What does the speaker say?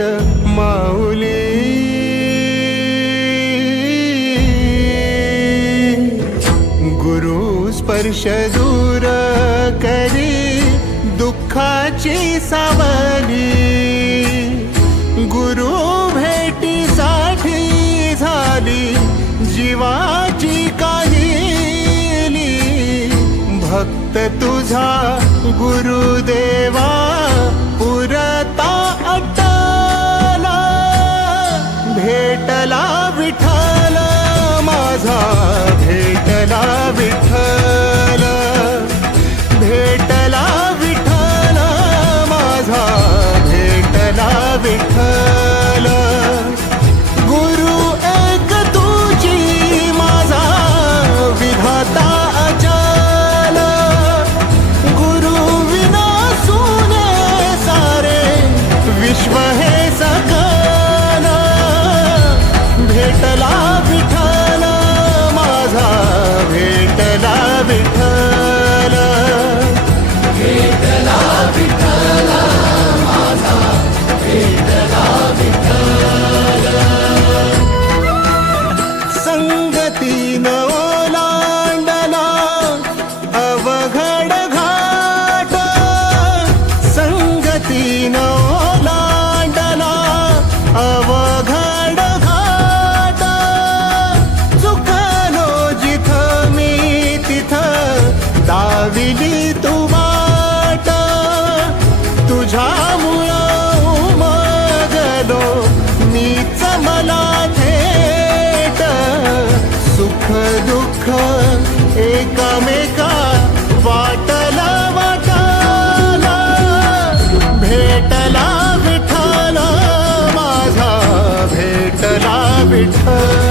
माऊली. गुरु स्पर्श दूर करी दुःखाची सावली. गुरु भेटीसाठी झाली जीवाची काहिली. भक्त तुझा गुरुदेवा पुरता अटला. भेटला विठ्ठल माझा, भेटला विठ्ठल. भेटला विठ्ठल माझा, भेटला विठ्ठल. गुरु एक तुझी माझा विधाता अचल. गुरु विना सुने सारे विश्व हे सकल. भेटला विठ्ठल माझा, भेटला विठ्ठल. भेटला विठ्ठल माझा, भेटला विठ्ठल. संगतीनं ओलांडला अवघड घाट. संगतीनं ओलांडला अवघड घाट. चुकलो जिथं मी तिथं दाविली तू वाट. तुझ्यामुळं उमगलो मीच मला थेट. सुख दुःख एकामेका वाटला वाटाला. भेटला विठ्ठल माझा, भेटला विठ्ठल.